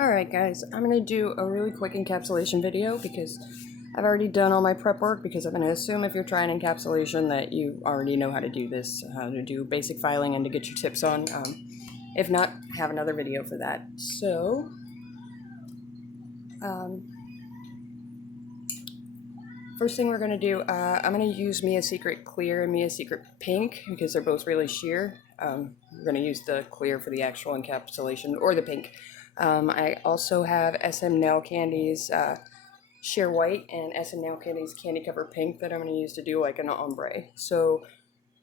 Alright guys, I'm going to do a really quick encapsulation video because I've already done all my prep work, because I'm going to assume if you're trying encapsulation that you already know how to do this, how to do basic filing and to get your tips on. If not, have another video for that. So, first thing we're going to do, I'm going to use Mia Secret Clear and Mia Secret Pink because they're both really sheer. We're going to use the clear for the actual encapsulation, or the pink. I also have SM Nail Candy's Sheer White and SM Nail Candy's Candy Cover Pink that I'm going to use to do like an ombre. So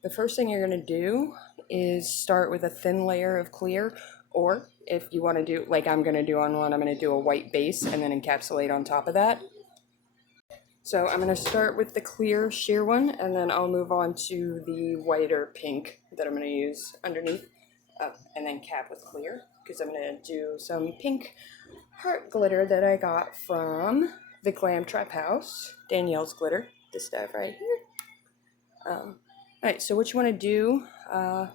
the first thing you're going to do is start with a thin layer of clear, or if you want to do like I'm going to do on one, I'm going to do a white base and then encapsulate on top of that. So I'm going to start with the clear sheer one, and then I'll move on to the whiter pink that I'm going to use underneath, and then cap with clear, because I'm going to do some pink heart glitter that I got from the Glam Trap House, Danielle's glitter, this stuff right here. Alright, so what you want to do, I'll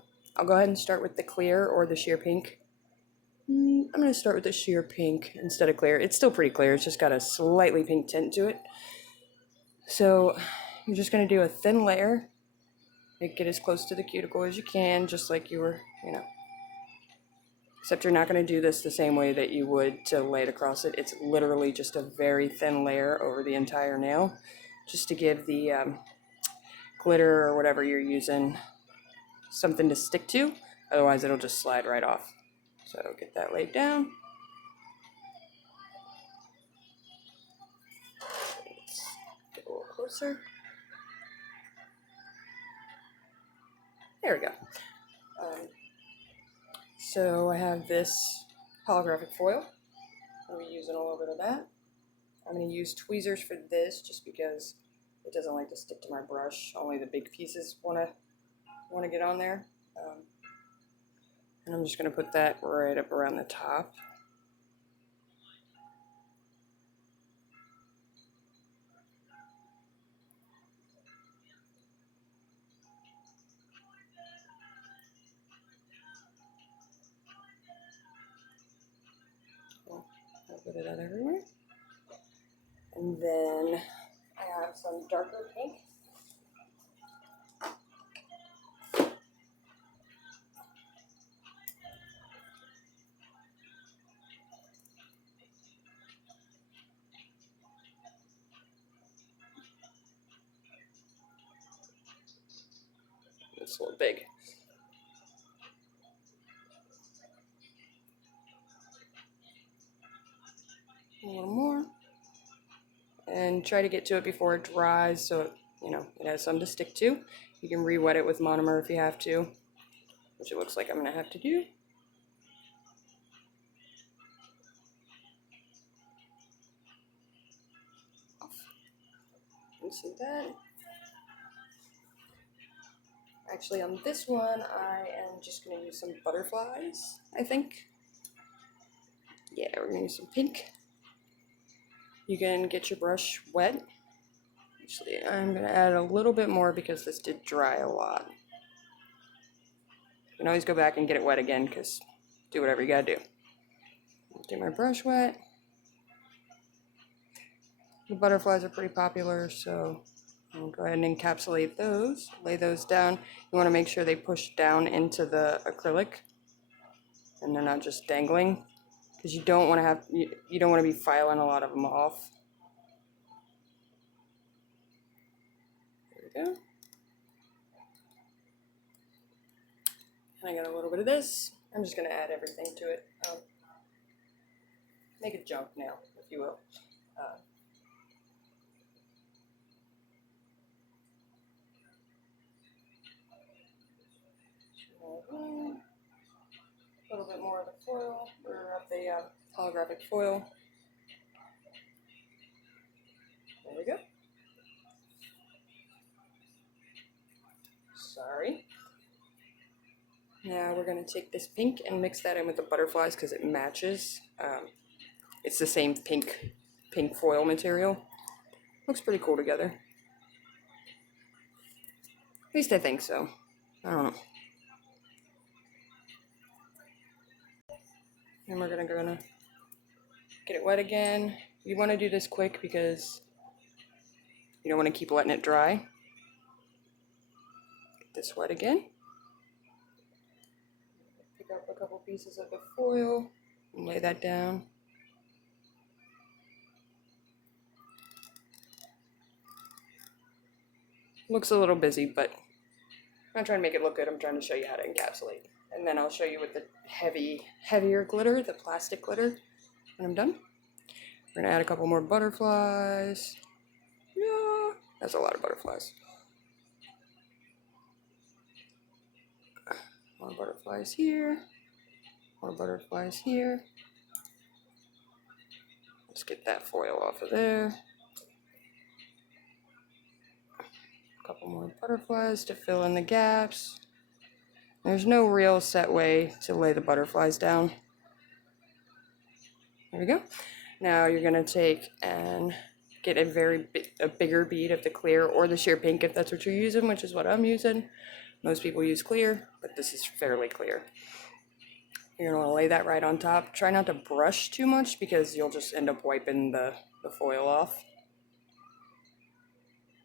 go ahead and start with the clear or the sheer pink. I'm going to start with the sheer pink instead of clear. It's still pretty clear, it's just got a slightly pink tint to it. So you're just going to do a thin layer, get as close to the cuticle as you can, just like you were, except you're not going to do this the same way that you would to lay it across it. It's literally just a very thin layer over the entire nail, just to give the glitter or whatever you're using something to stick to, otherwise it'll just slide right off. So get that laid down. Let's get a little closer. There we go. So I have this holographic foil. I'll be using a little bit of that. I'm going to use tweezers for this just because it doesn't like to stick to my brush. Only the big pieces want to get on there. And I'm just going to put that right up around the top. I'll put it out everywhere. And then I have some darker pink. It's a little big. A little more. And try to get to it before it dries so it has something to stick to. You can re-wet it with monomer if you have to, which it looks like I'm going to have to do. You see that? Actually, on this one, I am just going to use some butterflies, I think. Yeah, we're going to use some pink. You can get your brush wet. Actually, I'm going to add a little bit more because this did dry a lot. You can always go back and get it wet again, because do whatever you got to do. Get my brush wet. The butterflies are pretty popular, so I'll go ahead and encapsulate those, lay those down. You want to make sure they push down into the acrylic and they're not just dangling, because you don't want to have, you don't want to be filing a lot of them off. There we go. And I got a little bit of this. I'm just going to add everything to it. Make a junk nail, if you will. A little bit more of the foil, or of the holographic foil. There we go. Sorry. Now we're going to take this pink and mix that in with the butterflies because it matches. It's the same pink foil material. Looks pretty cool together. At least I think so. I don't know. And we're gonna get it wet again. You want to do this quick because you don't want to keep letting it dry. Get this wet again. Pick up a couple pieces of the foil and lay that down. Looks a little busy, but I'm not trying to make it look good. I'm trying to show you how to encapsulate. And then I'll show you with the heavier glitter, the plastic glitter, when I'm done. We're gonna add a couple more butterflies. Yeah, that's a lot of butterflies. More butterflies here. More butterflies here. Let's get that foil off of there. A couple more butterflies to fill in the gaps. There's no real set way to lay the butterflies down. There we go. Now you're gonna take and get a bigger bead of the clear or the sheer pink if that's what you're using, which is what I'm using. Most people use clear, but this is fairly clear. You're gonna lay that right on top. Try not to brush too much because you'll just end up wiping the foil off,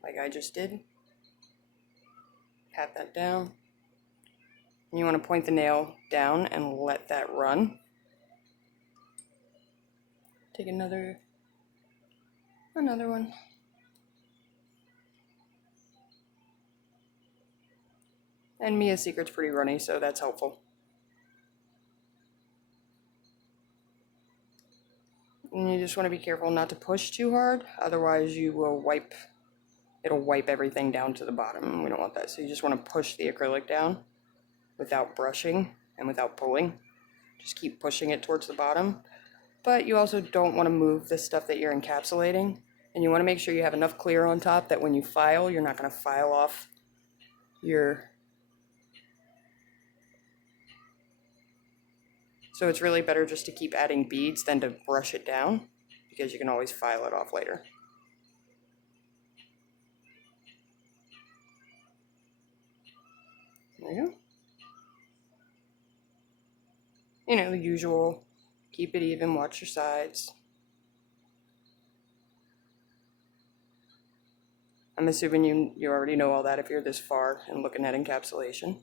like I just did. Pat that down. And you want to point the nail down and let that run. Take another one. And Mia's Secret's pretty runny, so that's helpful. And you just want to be careful not to push too hard, otherwise you will it'll wipe everything down to the bottom, and we don't want that. So you just want to push the acrylic down without brushing and without pulling. Just keep pushing it towards the bottom. But you also don't want to move the stuff that you're encapsulating, and you want to make sure you have enough clear on top that when you file, you're not going to file off your... So it's really better just to keep adding beads than to brush it down, because you can always file it off later. There you go. You know, the usual, keep it even, watch your sides. I'm assuming you already know all that if you're this far and looking at encapsulation.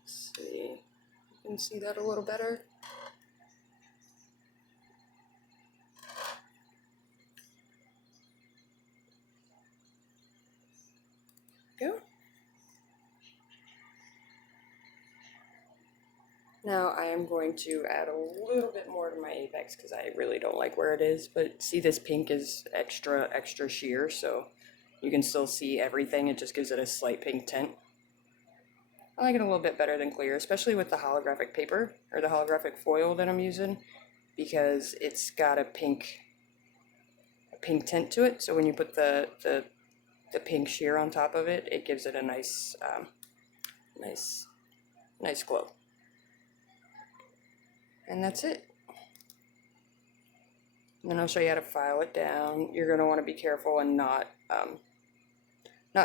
Let's see, you can see that a little better. Go. Now I am going to add a little bit more to my apex because I really don't like where it is, but see, this pink is extra sheer, so you can still see everything. It just gives it a slight pink tint. I like it a little bit better than clear, especially with the holographic paper or the holographic foil that I'm using, because it's got a pink tint to it. So when you put the pink sheer on top of it, it gives it a nice glow. And that's it. And then I'll show you how to file it down. You're going to want to be careful and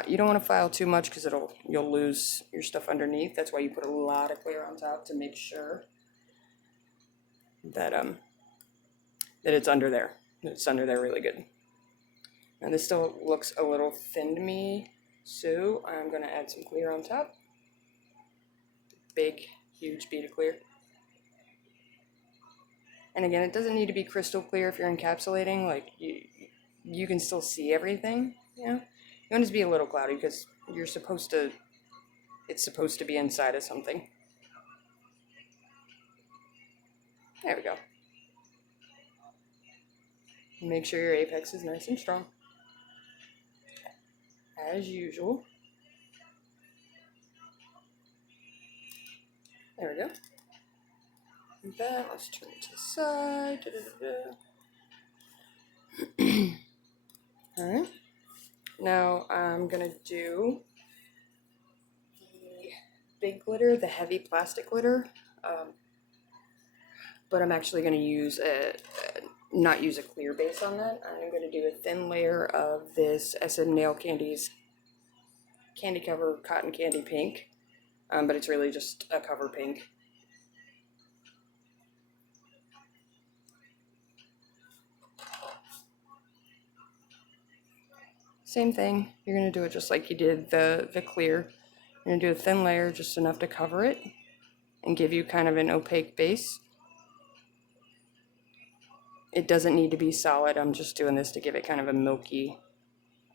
you don't want to file too much because you'll lose your stuff underneath. That's why you put a lot of clear on top to make sure that that it's under there. It's under there really good. And this still looks a little thin to me, so I'm going to add some clear on top. Big, huge bead of clear. And again, it doesn't need to be crystal clear if you're encapsulating. Like, you can still see everything, you know? You want it to be a little cloudy because it's supposed to be inside of something. There we go. Make sure your apex is nice and strong. As usual. There we go. And then let's turn it to the side. Alright. Now I'm gonna do the big glitter, the heavy plastic glitter. But I'm actually gonna use not use a clear base on that. I'm going to do a thin layer of this SM Nail Candy's Candy Cover Cotton Candy Pink, but it's really just a cover pink. Same thing, you're going to do it just like you did the clear. You're going to do a thin layer, just enough to cover it and give you kind of an opaque base. It doesn't need to be solid, I'm just doing this to give it kind of a milky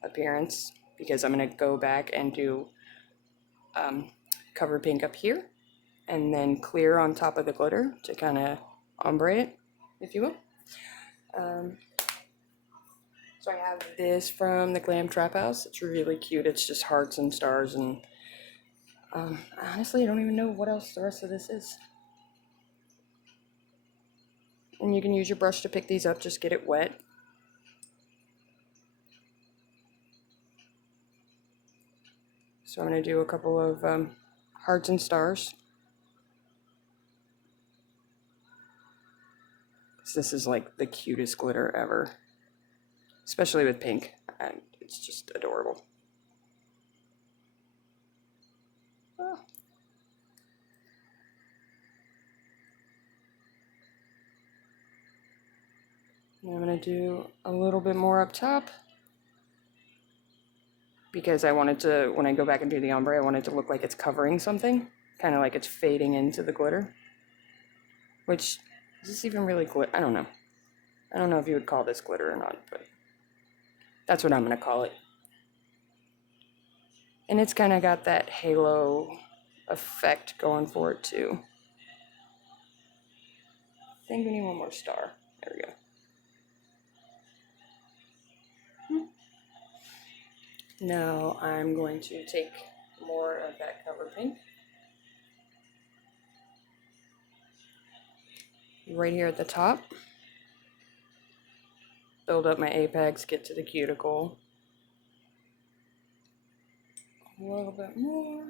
appearance because I'm going to go back and do cover pink up here and then clear on top of the glitter to kind of ombre it, if you will. So I have this from the Glam Trap House. It's really cute. It's just hearts and stars, and honestly I don't even know what else the rest of this is. And you can use your brush to pick these up, just get it wet. So I'm going to do a couple of hearts and stars. This is like the cutest glitter ever, especially with pink. It's just adorable. Oh. And I'm going to do a little bit more up top because I wanted to, when I go back and do the ombre, I want it to look like it's covering something, kind of like it's fading into the glitter. Which, is this even really glitter? I don't know. I don't know if you would call this glitter or not, but that's what I'm going to call it. And it's kind of got that halo effect going for it too. I think we need one more star. There we go. Now I'm going to take more of that cover pink. Right here at the top. Build up my apex, get to the cuticle. A little bit more.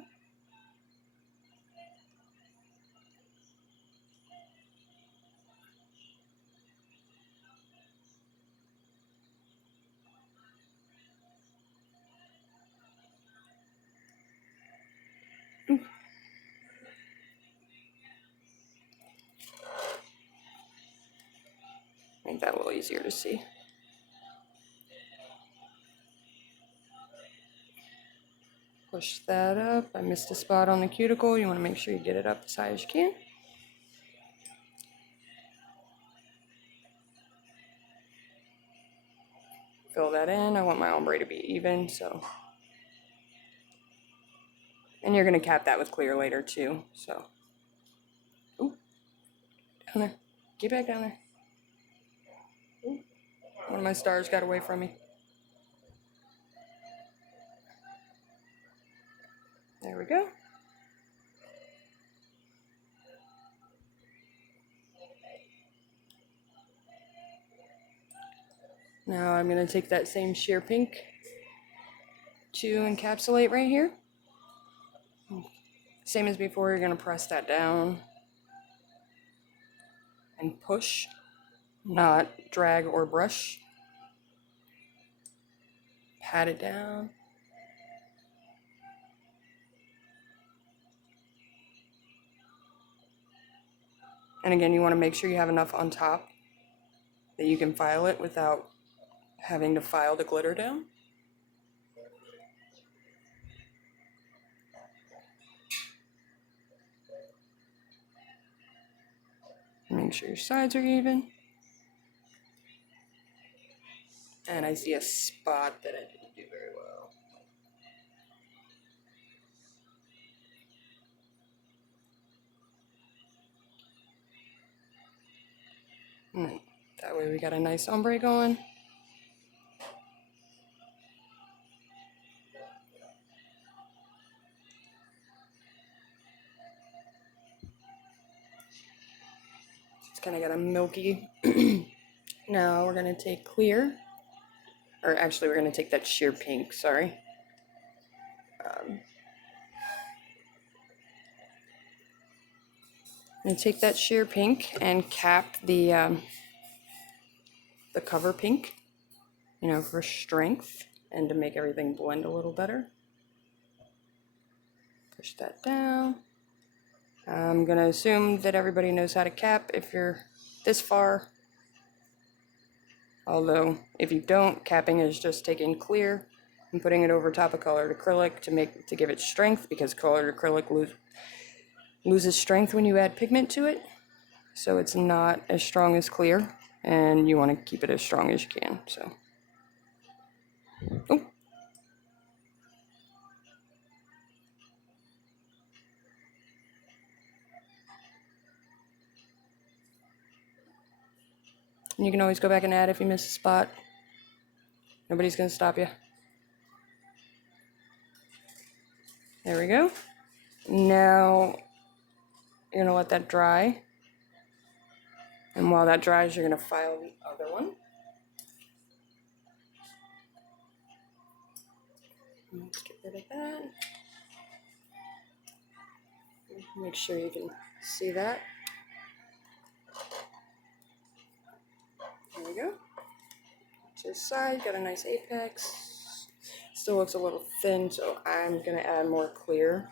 Make that a little easier to see. Push that up. I missed a spot on the cuticle. You want to make sure you get it up as high as you can. Fill that in. I want my ombre to be even, so. And you're going to cap that with clear later too, so. Ooh, down there. Get back down there. Ooh. One of my stars got away from me. There we go. Now I'm going to take that same sheer pink to encapsulate right here. Same as before, you're going to press that down and push, not drag or brush. Pat it down. And again, you want to make sure you have enough on top that you can file it without having to file the glitter down. Make sure your sides are even. And I see a spot that I didn't do very well. And that way we got a nice ombre going. It's kind of got a milky. Now we're going to take clear. Or actually, we're going to take that sheer pink, sorry. I'm going to take that sheer pink and cap the the cover pink, you know, for strength and to make everything blend a little better. Push that down. I'm going to assume that everybody knows how to cap if you're this far. Although, if you don't, capping is just taking clear and putting it over top of colored acrylic to give it strength, because colored acrylic loses strength when you add pigment to it. So it's not as strong as clear, and you want to keep it as strong as you can. So, oh. And you can always go back and add if you miss a spot. Nobody's going to stop you. There we go. Now, you're going to let that dry. And while that dries, you're going to file the other one. Let's get rid of that. Make sure you can see that. There we go. To the side, got a nice apex. Still looks a little thin, so I'm going to add more clear.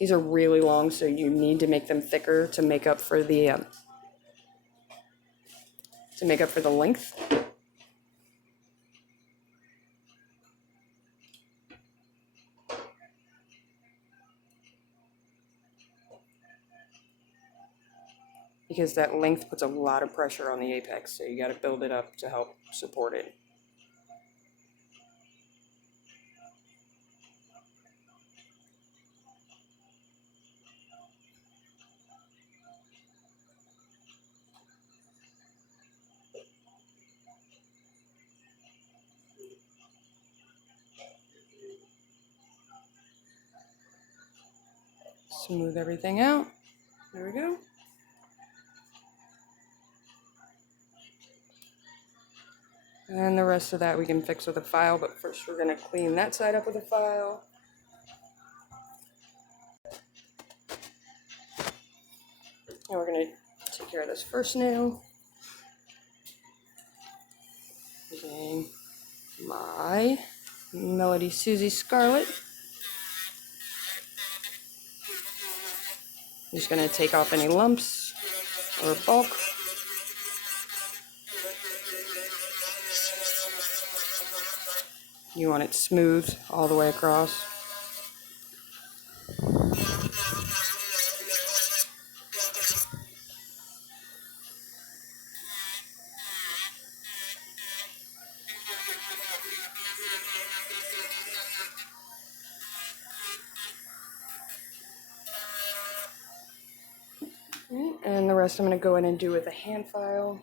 These are really long, so you need to make them thicker to make up for the length. Because that length puts a lot of pressure on the apex, so you got to build it up to help support it. Smooth everything out. There we go. And the rest of that we can fix with a file, but first we're going to clean that side up with a file. And we're going to take care of this first nail. Using my Melody Susie Scarlet. I'm just going to take off any lumps or bulk. You want it smooth all the way across. And the rest I'm going to go in and do with a hand file.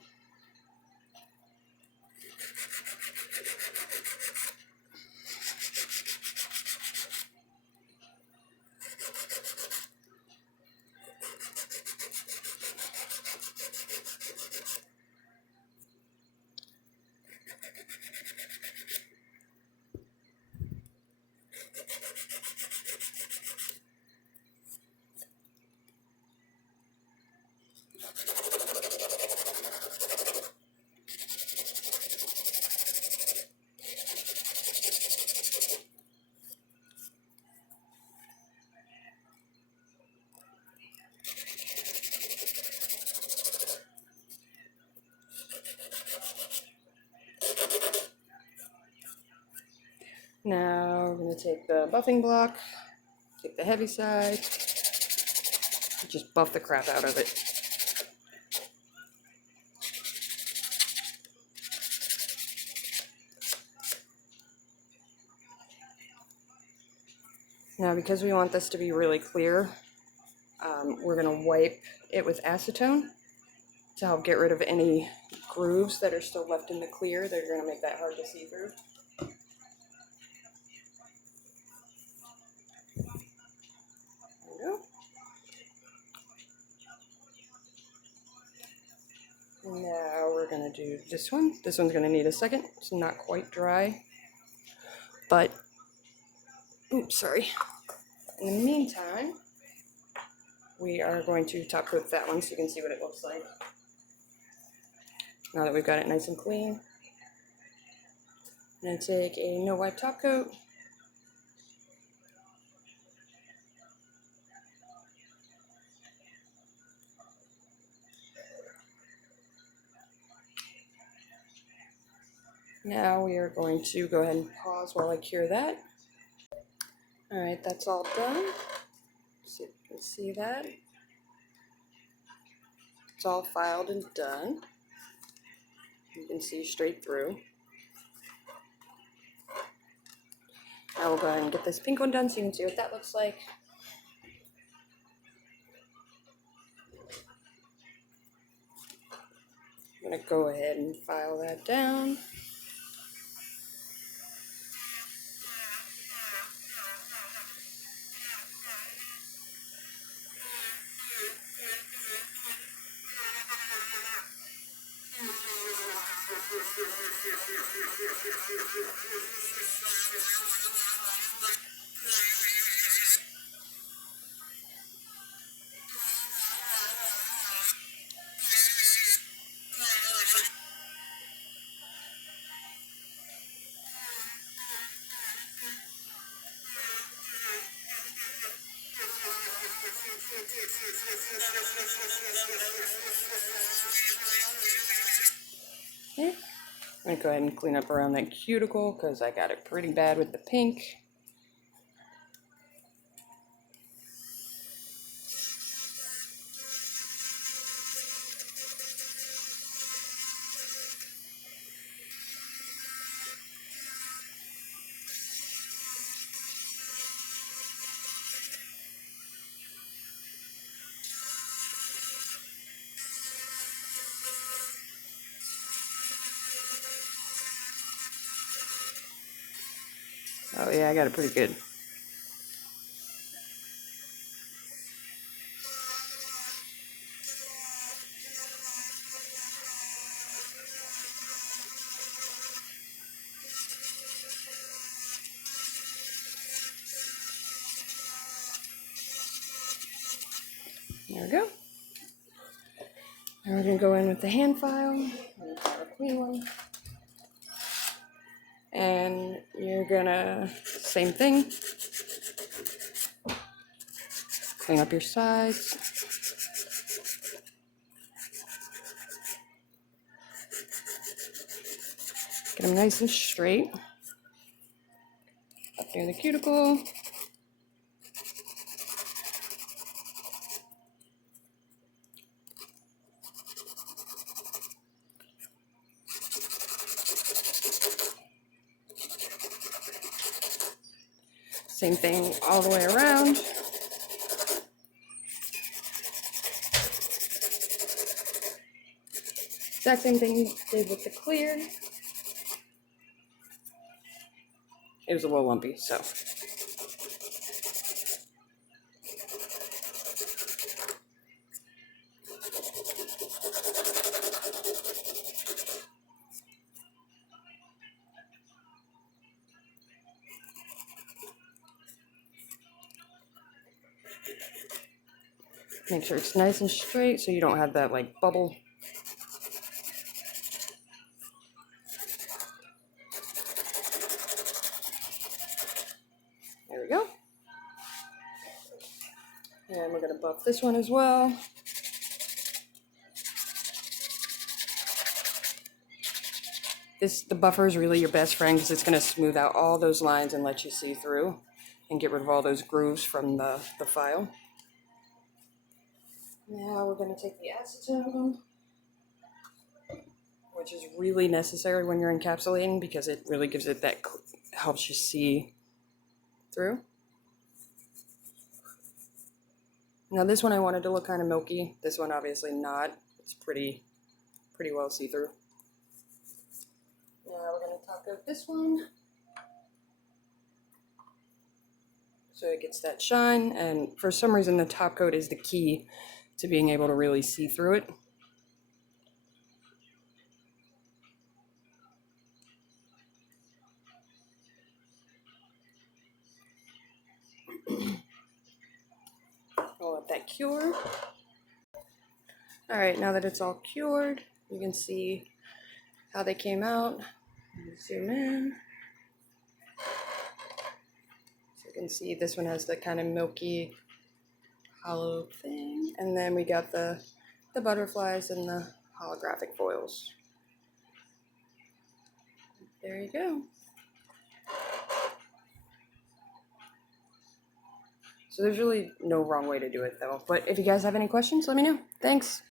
Now we're going to take the buffing block, take the heavy side, just buff the crap out of it. Now because we want this to be really clear, we're going to wipe it with acetone to help get rid of any grooves that are still left in the clear that are going to make that hard to see through. Now we're going to do this one. This one's going to need a second. It's not quite dry. But, oops, sorry. In the meantime, we are going to top coat that one so you can see what it looks like. Now that we've got it nice and clean. I'm going to take a no wipe top coat. Now we are going to go ahead and pause while I cure that. Alright, that's all done. So you can see that. It's all filed and done. You can see straight through. Now we'll go ahead and get this pink one done so you can see what that looks like. I'm going to go ahead and file that down. Okay. I'm going to go ahead and clean up around that cuticle because I got it pretty bad with the pink. Oh yeah, I got it pretty good. There we go. Now we're going to go in with the hand file. And grab a clean one. And you're going to, same thing, clean up your sides. Get them nice and straight. Up near the cuticle. Same thing all the way around. Exact same thing you did with the clear. It was a little lumpy, so. Make sure it's nice and straight so you don't have that like bubble. There we go. And we're going to buff this one as well. The buffer is really your best friend because it's going to smooth out all those lines and let you see through and get rid of all those grooves from the file. Now we're going to take the acetone, which is really necessary when you're encapsulating because it really gives it that, helps you see through. Now this one I wanted to look kind of milky. This one obviously not. It's pretty well see-through. Now we're going to top coat this one so it gets that shine, and for some reason the top coat is the key to being able to really see through it. I'll let that cure. Alright, now that it's all cured, you can see how they came out. Zoom in. You can see this one has the kind of milky hollow thing, and then we got the butterflies and the holographic foils. There you go. So there's really no wrong way to do it though. But if you guys have any questions, let me know. Thanks.